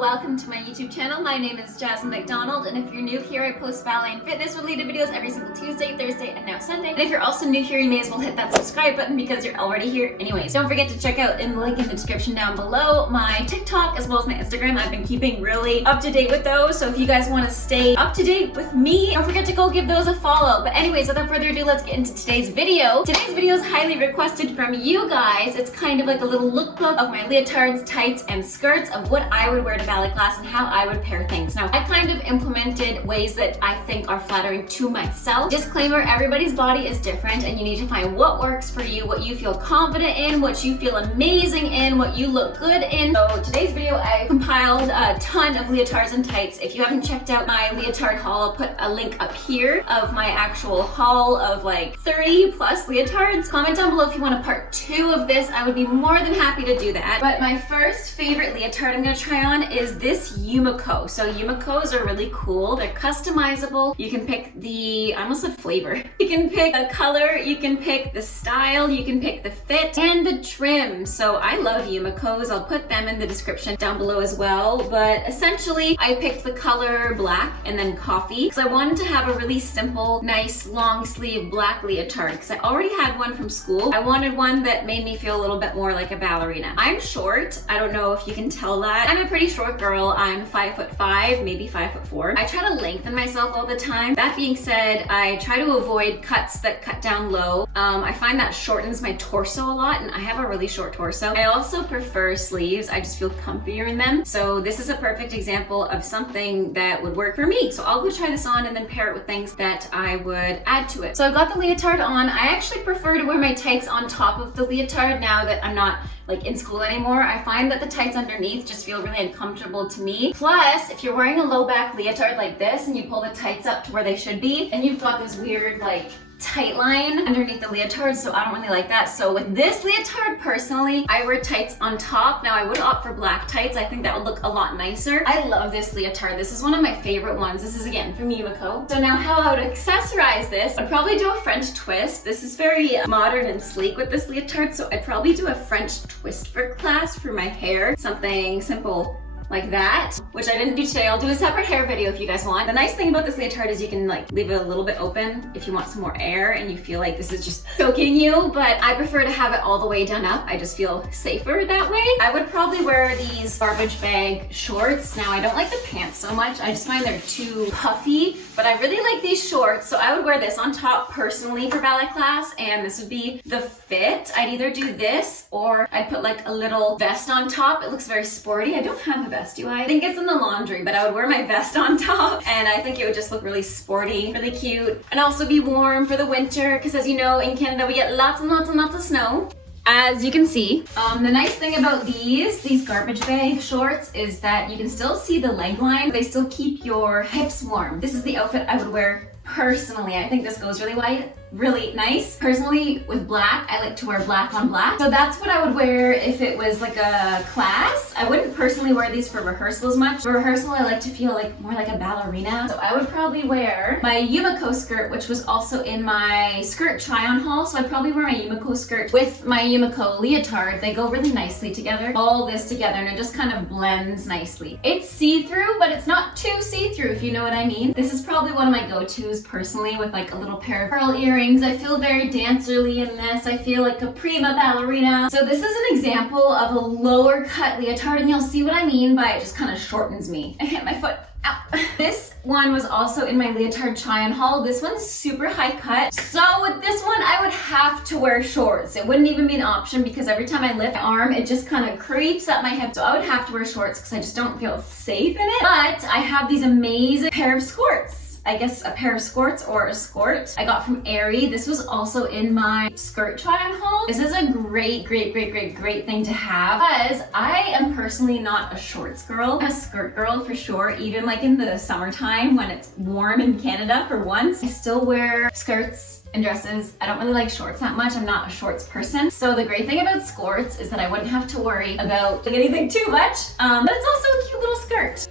welcome to my YouTube channel. My name is Jasmine McDonald, and if you're new here, I post ballet and fitness related videos every single Tuesday, Thursday, and now Sunday. And if you're also new here, you may as well hit that subscribe button because you're already here anyways. Don't forget to check out in the link in the description down below my TikTok as well as my Instagram. I've been keeping really up to date with those, so if you guys want to stay up to date with me, don't forget to go give those a follow. But anyways, without further ado, let's get into today's video. Today's video is highly requested from you guys. It's kind of like a little lookbook of my leotards, tights, and skirts of what I would wear to ballet class and how I would pair things. Now, I kind of implemented ways that I think are flattering to myself. Disclaimer, everybody's body is different and you need to find what works for you, what you feel confident in, what you feel amazing in, what you look good in. So today's video, I compiled a ton of leotards and tights. If you haven't checked out my leotard haul, I'll put a link up here of my actual haul of like 30 plus leotards. Comment down below if you want a part 2 of this. I would be more than happy to do that. But my first favorite leotard I'm gonna try on is this Yumiko. So Yumikos are really cool. They're customizable. You can pick the, I almost said flavor. You can pick the color, you can pick the style, you can pick the fit, and the trim. So I love Yumikos. I'll put them in the description down below as well. But essentially, I picked the color black and then coffee because I wanted to have a really simple, nice, long sleeve black leotard because I already had one from school. I wanted one that made me feel a little bit more like a ballerina. I'm short. I don't know if you can tell that. I'm a pretty short girl. I'm 5'5", maybe 5'4". I try to lengthen myself all the time. That being said, I try to avoid cuts that cut down low. I find that shortens my torso a lot, and I have a really short torso. I also prefer sleeves. I just feel comfier in them. So this is a perfect example of something that would work for me. So I'll go try this on and then pair it with things that I would add to it. So I've got the leotard on. I actually prefer to wear my tights on top of the leotard now that I'm not like in school anymore. I find that the tights underneath just feel really uncomfortable to me. Plus, if you're wearing a low back leotard like this and you pull the tights up to where they should be, and you've got this weird like tight line underneath the leotard, so I don't really like that. So with this leotard, personally, I wear tights on top. Now I would opt for black tights. I think that would look a lot nicer. I love this leotard. This is one of my favorite ones. This is again from Yumiko. So now how I would accessorize this, I'd probably do a French twist. This is very modern and sleek with this leotard, so I'd probably do a French twist for class for my hair. Something simple like that, which I didn't do today. I'll do a separate hair video if you guys want. The nice thing about this leotard is you can like leave it a little bit open if you want some more air and you feel like this is just choking you, but I prefer to have it all the way done up. I just feel safer that way. I would probably wear these garbage bag shorts. Now I don't like the pants so much. I just find they're too puffy, but I really like these shorts. So I would wear this on top personally for ballet class, and this would be the fit. I'd either do this or I'd put like a little vest on top. It looks very sporty. I don't have the vest, do I? I think it's in the laundry, but I would wear my vest on top and I think it would just look really sporty, really cute, and also be warm for the winter because as you know, in Canada we get lots and lots and lots of snow. As you can see, the nice thing about these garbage bag shorts is that you can still see the leg line. They still keep your hips warm. This is the outfit I would wear personally. I think this goes really nice. Personally, with black, I like to wear black on black. So that's what I would wear if it was like a class. I wouldn't personally wear these for rehearsal as much. For rehearsal, I like to feel like more like a ballerina. So I would probably wear my Yumiko skirt, which was also in my skirt try-on haul. So I'd probably wear my Yumiko skirt with my Yumiko leotard. They go really nicely together. All this together, and it just kind of blends nicely. It's see-through, but it's not too see-through, if you know what I mean. This is probably one of my go-tos personally, with like a little pair of pearl earrings. I feel very dancerly in this. I feel like a prima ballerina. So this is an example of a lower cut leotard, and you'll see what I mean by it just kind of shortens me. I hit my foot. Ow. This one was also in my leotard try-on haul. This one's super high cut. So with this one, I would have to wear shorts. It wouldn't even be an option because every time I lift my arm, it just kind of creeps up my hip. So I would have to wear shorts because I just don't feel safe in it. But I have these amazing pair of skirts. I guess a pair of skirts or a skirt I got from Aerie. This was also in my skirt try-on haul. This is a great thing to have because I am personally not a shorts girl. I'm a skirt girl for sure, even like in the summertime when it's warm in Canada for once. I still wear skirts and dresses. I don't really like shorts that much. I'm not a shorts person. So the great thing about skirts is that I wouldn't have to worry about anything too much, but it's also a cute little skirt.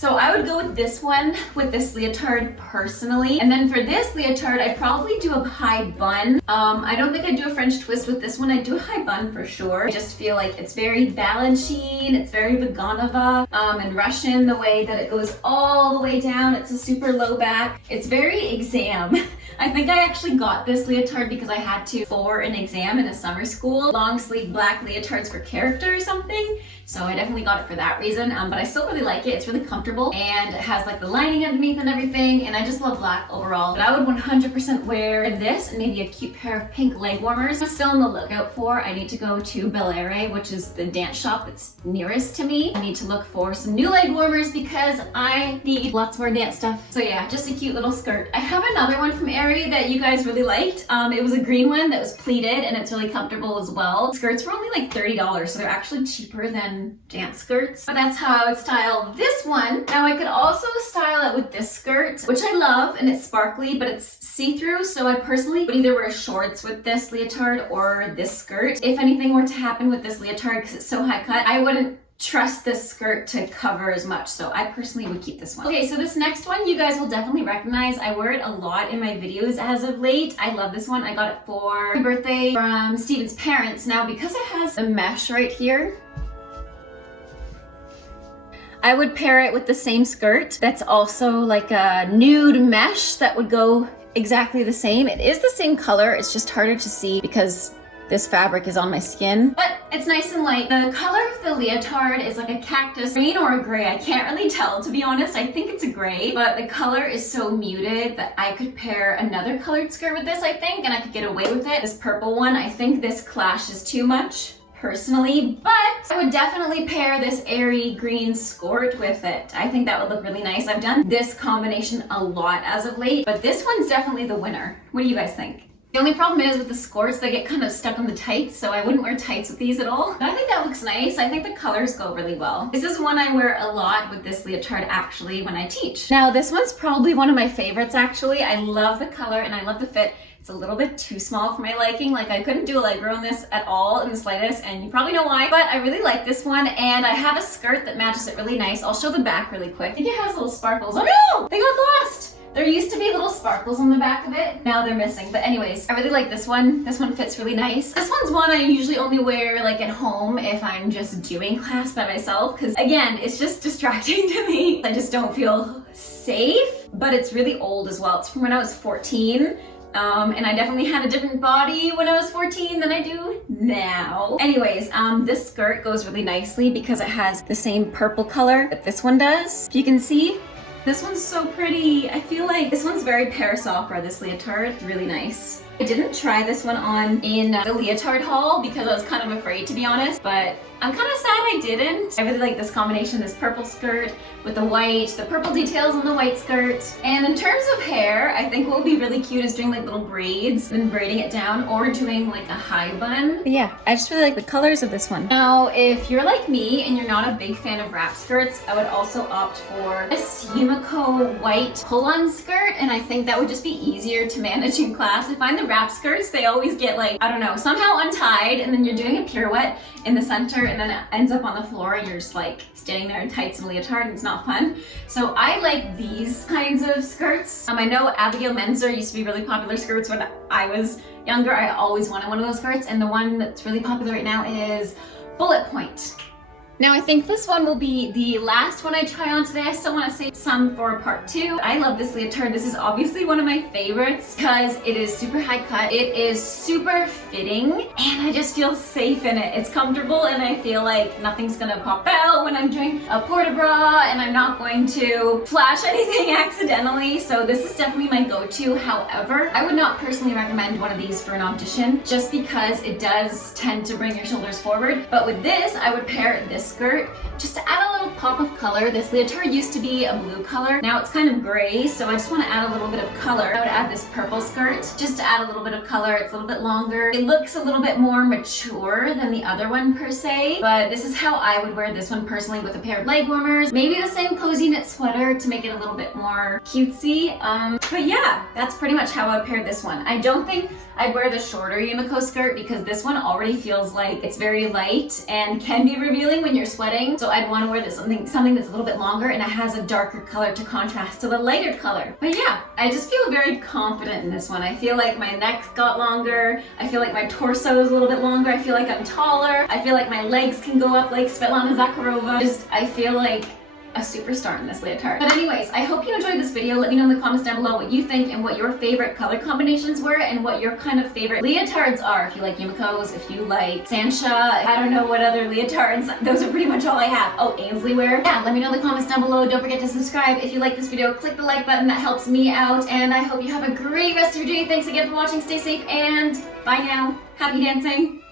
So I would go with this one, with this leotard personally. And then for this leotard, I'd probably do a high bun. I don't think I'd do a French twist with this one. I'd do a high bun for sure. I just feel like it's very Balanchine, it's very Vaganova, and Russian, the way that it goes all the way down. It's a super low back. It's very exam. I think I actually got this leotard because I had to for an exam in a summer school. Long sleeve black leotards for character or something. So I definitely got it for that reason, but I still really like it. It's really comfortable and it has like the lining underneath and everything, and I just love black overall. But I would 100% wear this and maybe a cute pair of pink leg warmers. I'm still on the lookout for, I need to go to Bel Air, which is the dance shop that's nearest to me. I need to look for some new leg warmers because I need lots more dance stuff. So yeah, just a cute little skirt. I have another one from Aerie that you guys really liked. It was a green one that was pleated and it's really comfortable as well. Skirts were only like $30, so they're actually cheaper than dance skirts. But that's how I would style this one. Now I could also style it with this skirt, which I love, and it's sparkly, but it's see-through, so I personally would either wear shorts with this leotard or this skirt. If anything were to happen with this leotard, because it's so high cut, I wouldn't trust this skirt to cover as much, so I personally would keep this one. Okay, so this next one you guys will definitely recognize. I wear it a lot in my videos as of late. I love this one. I got it for my birthday from Steven's parents. Now because it has a mesh right here, I would pair it with the same skirt that's also like a nude mesh that would go exactly the same. It is the same color, it's just harder to see because this fabric is on my skin, but it's nice and light. The color of the leotard is like a cactus green or a gray. I can't really tell, to be honest. I think it's a gray, but the color is so muted that I could pair another colored skirt with this, I think, and I could get away with it. This purple one, I think this clashes too much personally, but I would definitely pair this Aerie green skirt with it. I think that would look really nice. I've done this combination a lot as of late, but this one's definitely the winner. What do you guys think? The only problem is with the skirts, they get kind of stuck on the tights, so I wouldn't wear tights with these at all. But I think that looks nice. I think the colors go really well. This is one I wear a lot with this leotard actually when I teach. Now this one's probably one of my favorites actually. I love the color and I love the fit. It's a little bit too small for my liking. Like I couldn't do a leg row on this at all in the slightest, and you probably know why, but I really like this one, and I have a skirt that matches it really nice. I'll show the back really quick. I think it has little sparkles. Oh no! They got lost! There used to be little sparkles on the back of it. Now they're missing. But anyways, I really like this one. This one fits really nice. This one's one I usually only wear like at home if I'm just doing class by myself, because again, it's just distracting to me. I just don't feel safe, but it's really old as well. It's from when I was 14. And I definitely had a different body when I was 14 than I do now. Anyways, this skirt goes really nicely because it has the same purple color that this one does. If you can see, this one's so pretty. I feel like this one's very Paris Opera, this leotard. Really nice. I didn't try this one on in the leotard haul because I was kind of afraid, to be honest, but I'm kind of sad I didn't. I really like this combination, this purple skirt with the purple details on the white skirt. And in terms of hair, I think what would be really cute is doing like little braids and braiding it down, or doing like a high bun. But yeah, I just really like the colors of this one. Now, if you're like me and you're not a big fan of wrap skirts, I would also opt for this Yumiko white pull-on skirt, and I think that would just be easier to manage in class. I find the wrap skirts, they always get like, I don't know, somehow untied, and then you're doing a pirouette in the center, and then it ends up on the floor and you're just like standing there in tights and leotard, and it's not fun. So I like these kinds of skirts. I know Abigail Menzer used to be really popular skirts when I was younger. I always wanted one of those skirts, and the one that's really popular right now is Bullet Point. Now I think this one will be the last one I try on today. I still want to save some for part 2. I love this leotard. This is obviously one of my favorites because it is super high cut. It is super fitting and I just feel safe in it. It's comfortable and I feel like nothing's gonna pop out when I'm doing a port-a-bras, and I'm not going to flash anything accidentally. So this is definitely my go-to. However, I would not personally recommend one of these for an audition just because it does tend to bring your shoulders forward. But with this, I would pair this skirt just to add a little pop of color. This leotard used to be a blue color. Now it's kind of gray, so I just want to add a little bit of color. I would add this purple skirt just to add a little bit of color. It's a little bit longer. It looks a little bit more mature than the other one per se, but this is how I would wear this one personally, with a pair of leg warmers, maybe the same cozy knit sweater to make it a little bit more cutesy. But yeah, that's pretty much how I would pair this one. I don't think I'd wear the shorter Yumiko skirt because this one already feels like it's very light and can be revealing when you're sweating. So I'd want to wear the is something that's a little bit longer and it has a darker color to contrast to the lighter color. But yeah, I just feel very confident in this one. I feel like my neck got longer. I feel like my torso is a little bit longer. I feel like I'm taller. I feel like my legs can go up like Svetlana Zakharova. I feel like a superstar in this leotard. But anyways, I hope you enjoyed this video. Let me know in the comments down below what you think and what your favorite color combinations were and what your kind of favorite leotards are. If you like Yumiko's, if you like Sancha, I don't know what other leotards. Those are pretty much all I have. Oh, Ainsley wear. Yeah, let me know in the comments down below. Don't forget to subscribe. If you like this video, click the like button. That helps me out. And I hope you have a great rest of your day. Thanks again for watching. Stay safe and bye now. Happy dancing.